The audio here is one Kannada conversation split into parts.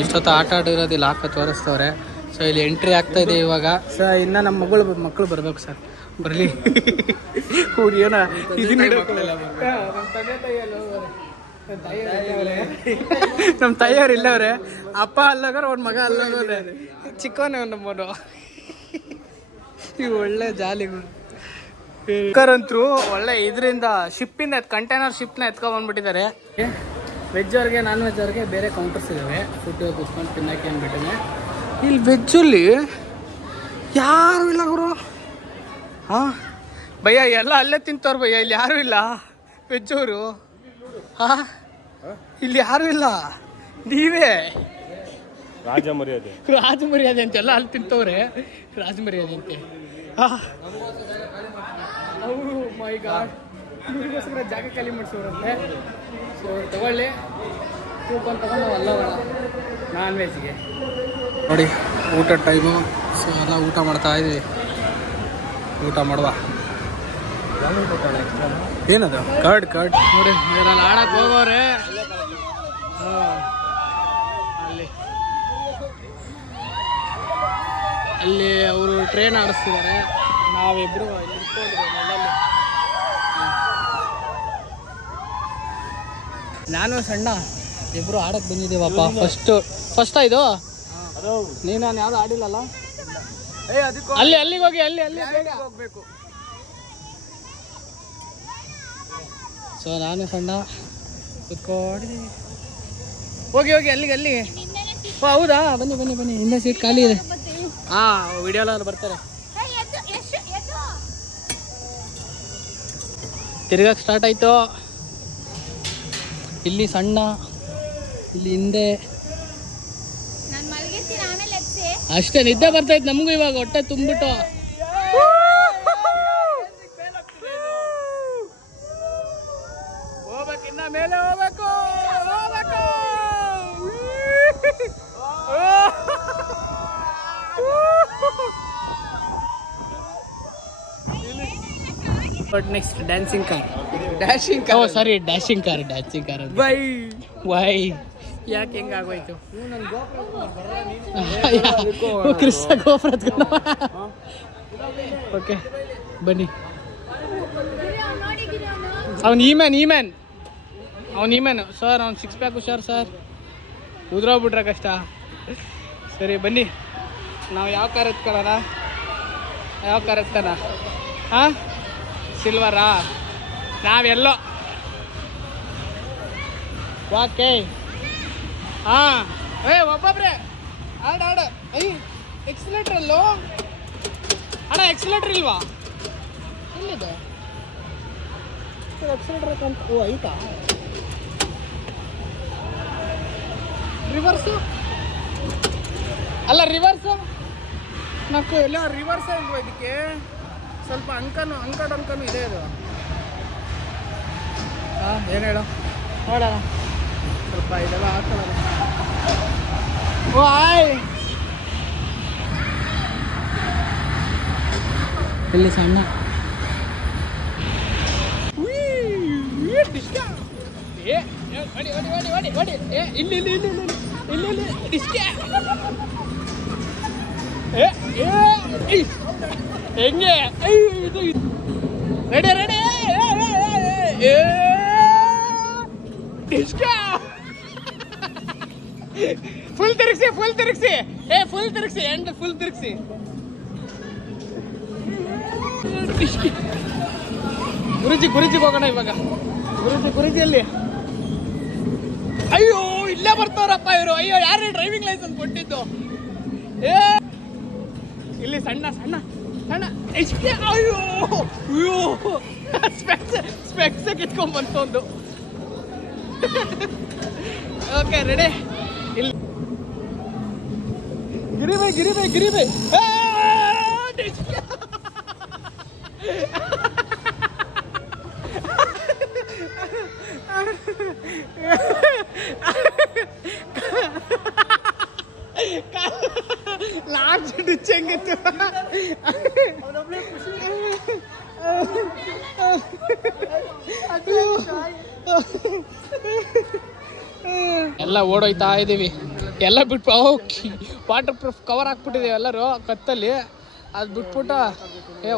ಇಷ್ಟೊತ್ತು ಆಟ ಆಡಿರೋದಿಲ್ಲ ಹಾಕ ತೋರಿಸ್ತವ್ರೆ. ಸೊ ಇಲ್ಲಿ ಎಂಟ್ರಿ ಆಗ್ತಾ ಇದೆ ಇವಾಗ. ಸರ್ ಇನ್ನು ನಮ್ಮ ಮಕ್ಕಳು ಬರ್ಬೇಕು ಸರ್. ಬರಲಿ ಅವ್ರು ಏನೋ ನಮ್ಮ ತಾಯಿಯವ್ರು ಇಲ್ಲವ್ರೆ. ಅಪ್ಪ ಅಲ್ಲೋಗ್ರ ಅವ್ನ ಮಗ ಅಲ್ಲೋಗೋರೆ. ಚಿಕ್ಕವನೇ ನಮ್ಮನು. ಇವು ಒಳ್ಳೆ ಜಾಲಿಗಳು ಅಂತೂ. ಒಳ್ಳೆ ಇದರಿಂದ ಶಿಪ್ಪಿಂದ ಕಂಟೈನರ್ ಶಿಪ್ನ ಎತ್ಕೊಂಡ್ಬಂದ್ಬಿಟ್ಟಿದ್ದಾರೆ. ವೆಜ್ ಅವ್ರಿಗೆ ನಾನ್ ವೆಜ್ ಅವ್ರಿಗೆ ಬೇರೆ ಕೌಂಟರ್ಸ್ ಇದಾವೆ. ಫುಡ್ ಕುತ್ಕೊಂಡು ತಿನ್ನಕ್ಕೆ ಅಂದ್ಬಿಟ್ಟೆ. ಇಲ್ಲಿ ವೆಜ್ಜಲ್ಲಿ ಯಾರು ಇಲ್ಲ ಗುರು. ಹಾಂ ಭಯ್ಯ ಎಲ್ಲ ಅಲ್ಲೇ ತಿಂತವ್ರು ಭಯ್ಯ. ಇಲ್ಲಿ ಯಾರು ಇಲ್ಲ ವೆಜ್ಜವರು. ಹಾಂ ಇಲ್ಲಿ ಯಾರು ಇಲ್ಲ, ನೀವೇ ರಾಜ ಮರ್ಯಾದೆ ಅಂತೆಲ್ಲ ಅಲ್ಲಿ ತಿಂತವ್ರೆ. ರಾಜ ಮರ್ಯಾದೆ ಅಂತೆ. ಮೈ ಗಾಡ್, ಇವ್ರಿಗೋಸ್ಕರ ಜಾಗ ಖಾಲಿ ಮಾಡಿಸೋರಂತೆ. ಸೊ ತಗೊಳ್ಳಿ, ಕೂಪನ್ ತಗೊಂಡು ನಾವು ಅಲ್ಲೋಗೋಣ ನಾನ್ ವೆಜ್ಗೆ. ನೋಡಿ ಊಟದ ಟೈಮು. ಸೊ ಎಲ್ಲ ಊಟ ಮಾಡ್ತಾ ಇದ್ದೀವಿ. ಊಟ ಮಾಡುವ. ಏನದು ಕರ್ಡ್ ನೋಡಿ. ನಾನು ಆಡಕ್ಕೆ ಹೋಗೋರೆ. ಅಲ್ಲಿ ಅವರು ಟ್ರೈನ್ ಆಡಿಸ್ತಿದ್ದಾರೆ. ನಾವಿಬ್ರು ನಾನು ಸಣ್ಣ ಇಬ್ರು ಆಡಕ್ಕೆ ಬಂದಿದ್ದೀವಪ್ಪ. ಫಸ್ಟ್ ಇದು ನೀನು ನಾನು ಯಾವ್ದು ಆಡಿಲ್ಲಲ್ಲ. ಅಲ್ಲಿಗೆ ಹೋಗಿ ಅಲ್ಲಿ ಹೋಗ್ಬೇಕು. ಸೊ ನಾನು ಸಣ್ಣ ಕುತ್ಕೊಂಡಿದ್ದೀನಿ. ಹೋಗಿ ಅಲ್ಲಿಗೆ. ಹೌದಾ, ಬನ್ನಿ ಹಿಂದೆ ಸೀಟ್ ಖಾಲಿ ಇದೆ. ವಿಡಿಯೋಲ್ಲ ಬರ್ತಾರೆ. ತಿರ್ಗಕ್ಕೆ ಸ್ಟಾರ್ಟ್ ಆಯ್ತು. ಇಲ್ಲಿ ಸಣ್ಣ, ಇಲ್ಲಿ ಹಿಂದೆ. ಅಷ್ಟೇ ನಿದ್ದೆ ಬರ್ತೈತೆ ನಮಗೂ ಇವಾಗ. ಹೊಟ್ಟೆ ತುಂಬಿಟ್ಟು ಹೋಗ್ಬೇಕಿನ್ನ ಮೇಲೆ ಹೋಗ್ಬೇಕು. But next dancing car. Sorry dashing car. Why ಯಾಕೆ ಹೆಂಗಾಗೋಯ್ತು? ಕೃಷ್ಣ ಗೋಪುರ. ಓಕೆ ಬನ್ನಿ. ಅವನು ಈಮ್ಯಾನ್ ಸರ್. ಅವ್ನು 6 ಪ್ಯಾಕ್ ಹುಷಾರು ಸರ್. ಉದ್ರೋಗ್ಬಿಟ್ರೆ ಕಷ್ಟ. ಸರಿ ಬನ್ನಿ. ನಾವು ಯಾವ ಕಾರ್ ಎತ್ಕೊಳ್ಳೋಣ? ಹಾಂ ಸಿಲ್ವರಾ? ನಾವೆಲ್ಲೋ ವಾಕೆ. ಹಾಂ ಒಬ್ಬೊಬ್ರೆ ಆಡ. ಎಕ್ಸಿಲೇಟರ್ ಅಲ್ಲೋ ಅಣ್ಣ. ಎಕ್ಸಿಲೇಟರ್ ಇಲ್ವಾ? ಎಲ್ಲಿದೆ ಎಕ್ಸಿಲೇಟರ್? ಓ ಐತಾ? ರಿವರ್ಸು ಅಲ್ಲ, ರಿವರ್ಸು ನಾಲ್ಕು ಎಲ್ಲ ರಿವರ್ಸೇ ಇಲ್ವಾ ಇದಕ್ಕೆ? ಸ್ವಲ್ಪ ಅಂಕನು ಇದೆ ಇದು. ಏನು ಹೇಳು ನೋಡೋಣ. ಸ್ವಲ್ಪ ಇದೆಲ್ಲ ಹಾಕೋಣ. ಇಲ್ಲಿ ಸಣ್ಣ ಹೆಂಗೆ ರೆಡಿ ಫುಲ್ ತಿರುಗಿಸಿ ಎಂಡ್ ಫುಲ್ ತಿರುಗಿಸಿ. ಗುರುಜಿ ಹೋಗೋಣ ಇವಾಗ. ಗುರುಜಿಯಲ್ಲಿ ಅಯ್ಯೋ ಇಲ್ಲೇ ಬರ್ತಾರಪ್ಪ ಇವರು. ಅಯ್ಯೋ ಯಾರು ಡ್ರೈವಿಂಗ್ ಲೈಸೆನ್ಸ್ ಕೊಟ್ಟಿದ್ದು? ಇಲ್ಲಿ ಸಣ್ಣ ಅಯ್ಯೋ ಸ್ಪೆಕ್ಸ್ ಕಿತ್ಕೊಂಡ್ಬಂತು ಒಂದು. Okay ready. ಇಲ್ಲಿ ಗಿರಿಬೈ ಲಾರ್ಜ್ ಡಿಚ್ ಹೆಂಗಿತ್ತು? ಎಲ್ಲ ಓಡೋಯ್ತಾ ಇದೀವಿ. ಎಲ್ಲ ಬಿಟ್ಟು ವಾಟರ್ ಪ್ರೂಫ್ ಕವರ್ ಹಾಕ್ಬಿಟ್ಟಿದ್ದೀವಿ ಎಲ್ಲರೂ ಕತ್ತಲ್ಲಿ. ಅದು ಬಿಟ್ಬಿಟ್ಟು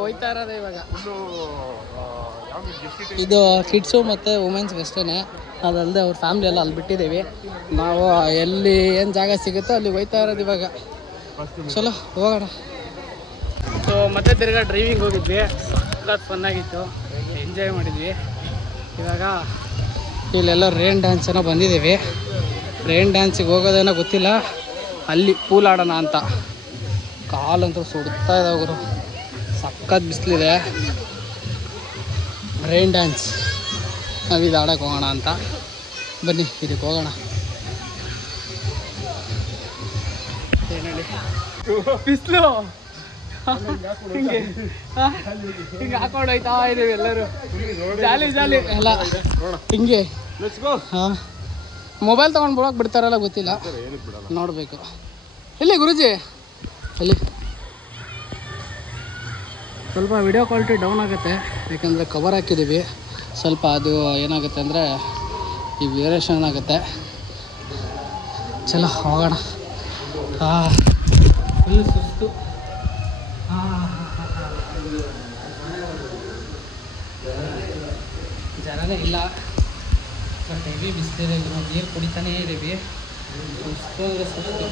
ಹೋಯ್ತಾ ಇರೋದು ಇವಾಗ. ಇದು ಕಿಡ್ಸು ಮತ್ತು ವುಮೆನ್ಸ್ಗೆ ಅಷ್ಟೇ, ಅದಲ್ಲದೆ ಅವ್ರ ಫ್ಯಾಮ್ಲಿ ಎಲ್ಲ ಅಲ್ಲಿ ಬಿಟ್ಟಿದ್ದೀವಿ. ನಾವು ಎಲ್ಲಿ ಏನು ಜಾಗ ಸಿಗುತ್ತೋ ಅಲ್ಲಿ ಹೋಯ್ತಾ ಇರೋದು ಇವಾಗ. ಚಲೋ ಹೋಗೋಣ. ಸೊ ಮತ್ತೆ ತಿರ್ಗಾ ಡ್ರೈವಿಂಗ್ ಹೋಗಿದ್ವಿ, ಸಖತ್ ಫನ್ನಾಗಿತ್ತು, ಎಂಜಾಯ್ ಮಾಡಿದ್ವಿ. ಇವಾಗ ಇಲ್ಲೆಲ್ಲ ರೇನ್ ಡ್ಯಾನ್ಸ್ ಏನೋ ಬಂದಿದ್ದೀವಿ. ರೇನ್ ಡ್ಯಾನ್ಸಿಗೆ ಹೋಗೋದೇನೋ ಗೊತ್ತಿಲ್ಲ, ಅಲ್ಲಿ ಪೂಲ್ ಆಡೋಣ ಅಂತ. ಕಾಲಂತೂ ಸುಡ್ತಾ ಇದ್ದಾವೆ ಗುರು, ಸಖತ್ ಬಿಸಿಲಿದೆ. ರೈನ್ ಡ್ಯಾನ್ಸ್ ನಾವು ಇದು ಆಡೋಕೆ ಹೋಗೋಣ ಅಂತ, ಬನ್ನಿ ಇದಕ್ಕೆ ಹೋಗೋಣ. ಏನೇಳಿ ಬಿಸಿಲು ಹಿಂಗೆ ಹಿಂಗೆ ಹಾಕೊಂಡು ಹೋಯ್ತಾ ಇದ್ದೀವಿ ಎಲ್ಲರೂ, ಜಾಲಿ ಜಾಲಿ ಎಲ್ಲ ಹಿಂಗೆ. ಹಾಂ, ಮೊಬೈಲ್ ತೊಗೊಂಡು ಬಿಡೋಕೆ ಬಿಡ್ತಾರಲ್ಲ ಗೊತ್ತಿಲ್ಲ, ನೋಡಬೇಕು. ಎಲ್ಲಿ ಗುರುಜಿ? ಅಲ್ಲಿ ಸ್ವಲ್ಪ ವಿಡಿಯೋ ಕ್ವಾಲಿಟಿ ಡೌನ್ ಆಗುತ್ತೆ, ಯಾಕಂದರೆ ಕವರ್ ಹಾಕಿದ್ದೀವಿ. ಸ್ವಲ್ಪ ಅದು ಏನಾಗುತ್ತೆ ಅಂದರೆ ಈ ವೇರಿಯೇಷನ್ ಆಗುತ್ತೆ. ಚಲೋ ಹೋಗೋಣ. ಹಾಂ, ಫುಲ್ ಸುಸ್ತು. ಜನನೇ ಇಲ್ಲ, ಬಟ್ ಹೆವಿ ಬಿಸಿಲಿದೆ. ನೀರು ಕುಡಿತಾನೇ ಇದ್ದೀವಿ, ಸುಸ್ತು ಅಂದರೆ ಸುಸ್ತು.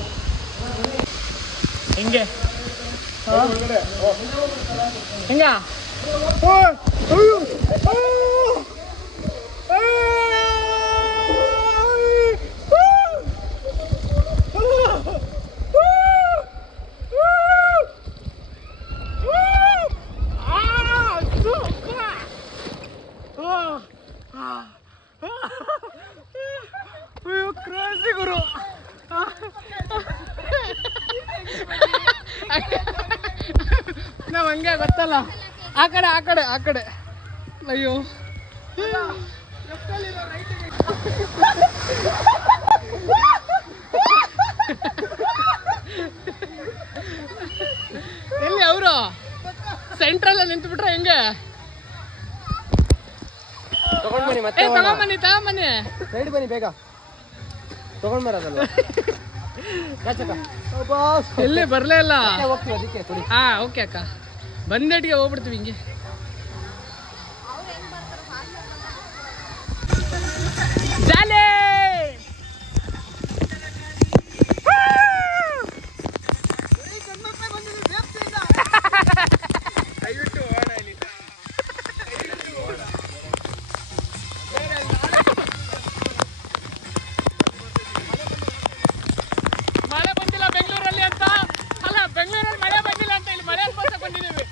ಹೆಂಗೆ ಹಿಂಗ ಕ್ರೇಜಿ ಗುರು. ನಾವು ಹಂಗೆ ಗೊತ್ತಲ್ಲ, ಆ ಕಡೆ ಆ ಕಡೆ ಆ ಕಡೆ. ಅಯ್ಯೋ ಎಲ್ಲಿ ಅವರು ಸೆಂಟ್ರಲ್ ನಿಂತ್ಬಿಟ್ರೆ ಹೆಂಗೆ? ತಗೊಂಬನ್ನಿ ತಗೊಂಬನ್ನಿ, ಸೈಡ್ ಬನ್ನಿ ಬೇಗ, ತಗೊಂಡ್ಬರೋದಲ್ಲ. ಎಲ್ಲಿ ಬರ್ಲೇ ಇಲ್ಲ. ಹೋಗ್ತೀವಿ ಅದಕ್ಕೆ ಕೊಡಿ. ಹಾ ಓಕೆ ಅಕ್ಕ, ಬಂದೇಟಿಗೆ ಹೋಗ್ಬಿಡ್ತೀವಿ ಹಿಂಗೆ. ಜಾಲೆ ಮಳೆ ಬಂದಿಲ್ಲ ಬೆಂಗಳೂರಲ್ಲಿ ಅಂತ ಅಲ್ಲ, ಬೆಂಗಳೂರಲ್ಲಿ ಮಳೆ ಬಂದಿಲ್ಲ ಅಂತ ಇಲ್ಲಿ ಮಳೆ ಅನ್ಬೋಸಕ್ಕೆ ಬಂದಿದ್ದೀವಿ.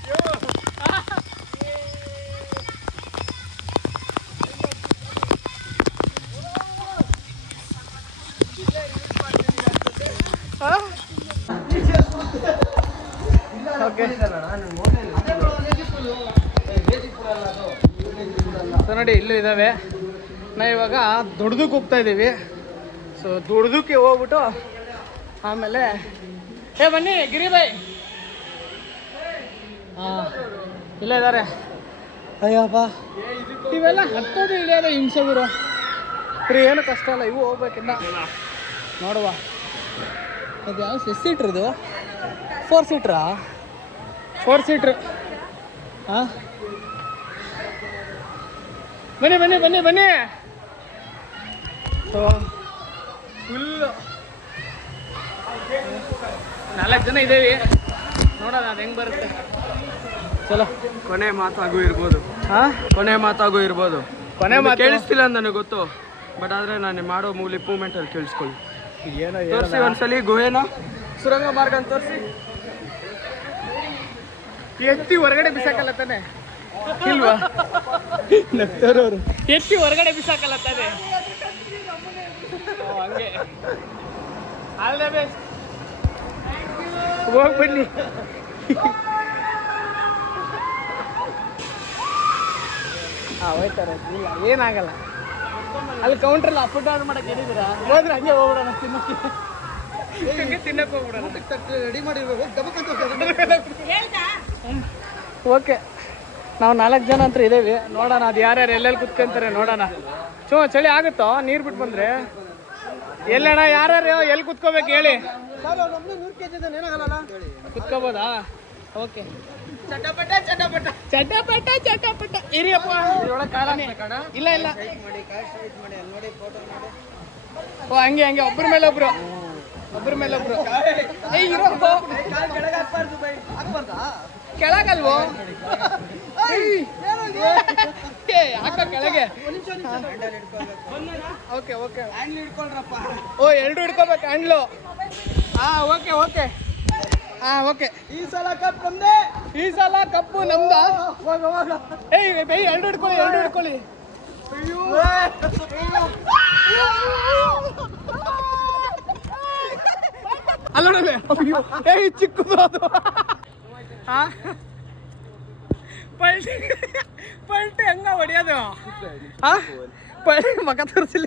ಸೊ ನೋಡಿ ಇಲ್ಲೂ ಇದ್ದಾವೆ. ನಾವು ಇವಾಗ ದೊಡ್ಡದಕ್ಕೆ ಹೋಗ್ತಾ ಇದ್ದೀವಿ. ಸೊ ದೊಡ್ಡದಕ್ಕೆ ಹೋಗ್ಬಿಟ್ಟು ಆಮೇಲೆ ಬನ್ನಿ ಗಿರಿಬಾಯ್. ಹಾಂ ಇಲ್ಲೇ ಇದ್ದಾರೆ. ಅಯ್ಯಪ್ಪ ಇವೆಲ್ಲ ಹತ್ತೋದು ಇಳಿಯೋದು ಹಿಂಸೆ ಗುರು, ಏನು ಕಷ್ಟ ಅಲ್ಲ. ಇವು ಹೋಗ್ಬೇಕಿನ್ನ ನೋಡುವ. ಅದು ಯಾವ 6 ಸೀಟ್ರ್ ಇದು? 4 ಸೀಟ್ರಾ? 4 ಸೀಟ್ರ್. ಹಾಂ ಬನ್ನಿ ಬನ್ನಿ ಬನ್ನಿ ಬನ್ನಿ. ಸೊ ಫುಲ್ಲು 4 ಜನ ಇದ್ದೇವೆ, ನೋಡೋಣ ಅದು ಹೆಂಗೆ ಬರುತ್ತೆ. ಚಲೋ, ಕೊನೆ ಮಾತಾಗೂ ಇರ್ಬೋದು. ಹಾಂ ಕೊನೆ ಮಾತಾಗೂ ಇರ್ಬೋದು. ಕೊನೆ ಮಾತು ಕೇಳಿಸ್ತಿಲ್ಲ ಅಂತ ನನಗೆ ಗೊತ್ತು, ಬಟ್ ಆದರೆ ನಾನು ಮಾಡೋ ಮೂಮೆಂಟ್ ಅಲ್ಲಿ ಕೇಳಿಸ್ಕೊಳ್ಳಿ. ಏನೋ ತೋರಿಸಿ ಒಂದ್ಸಲಿ ಗುಹೆನ, ಸುರಂಗ ಮಾರ್ಗ ಅಂತ ತೋರಿಸಿ. ಎತ್ತಿ ಹೊರಗಡೆ ಬಿಸಾಕಲ್ಲ ತಾನೆ ಇಲ್ವಾ? ನಗ್ತಾರವ್ರು. ಎತ್ತಿ ಹೊರಗಡೆ ಬಿಸಾಕಲ್ಲ ತಾನೆ, ಹಂಗೆ. ಆಲ್ ದ ಬೆಸ್ಟ್, ಹೋಗಿ ಬನ್ನಿ. ಹೋಯ್ತಾರೆ, ಇಲ್ಲ ಏನಾಗಲ್ಲ. ಅಲ್ಲಿ ಕೌಂಟ್ರಲ್ಲಿ ಅಪ್ ಡೌನ್ ಮಾಡಕ್ಕೆ ಏನಿದ್ದೀರಾ? ಹೋದ್ರೆ ಹಂಗೆ ಹೋಗ್ಬಿಡೋಣ ತಿನ್ನಕ್ಕೆ, ಹಂಗೆ ತಿನ್ನಕ್ಕೆ ಹೋಗ್ಬಿಡೋಣ. ರೆಡಿ ಮಾಡಿರ್ಬೇಕು. ಓಕೆ, ನಾವು 4 ಜನ ಅಂತ ಇದ್ದೇವೆ. ನೋಡೋಣ ಅದು ಯಾರ್ಯಾರು ಎಲ್ಲೆಲ್ಲಿ ಕುತ್ಕೊಂತಾರೆ ನೋಡೋಣ. ಚಳಿ ಆಗುತ್ತೋ ನೀರು ಬಿಟ್ಟು ಬಂದರೆ? ಎಲ್ಲಣ್ಣ ಯಾರು ಎಲ್ಲಿ ಕುತ್ಕೋಬೇಕು ಹೇಳಿ ಕುತ್ಕೋಬೋದಾ? ಓಕೆ ಚಟಪಟ ಚಟಪಟ ಚಟಪಟ ಚಟಪಟ ಇರಿಯಪ್ಪ. ಇಲ್ಲ ಇಲ್ಲ ಓ ಹಂಗೆ ಹಂಗೆ ಒಬ್ಬರ ಮೇಲೆ ಒಬ್ರು ಕೆಳಗಲ್ವೋ ಯಾಕ ಕೆಳಗೆ? ಓಕೆ ಓಕೆ ಓ ಎರಡು ಹಿಡ್ಕೋಬೇಕು ಹ್ಯಾಂಡ್ಲು. ಹಾ ಓಕೆ ಓಕೆ ಹಾ ಓಕೆ. ಈ ಸಲ ಕಪ್ಪು ನಮ್ದ. ಏಯ್ ಎರಡು ಹಿಡ್ಕೊಳ್ಳಿ ಅಲ್ಲ ಏಯ್ ಚಿಕ್ಕದು ಅದು. ಪಲ್ಟಿ ಹಂಗ ಹೊಡಿಯೋದು. ಮಗ ತೋರಿಸಿಲ್ಲ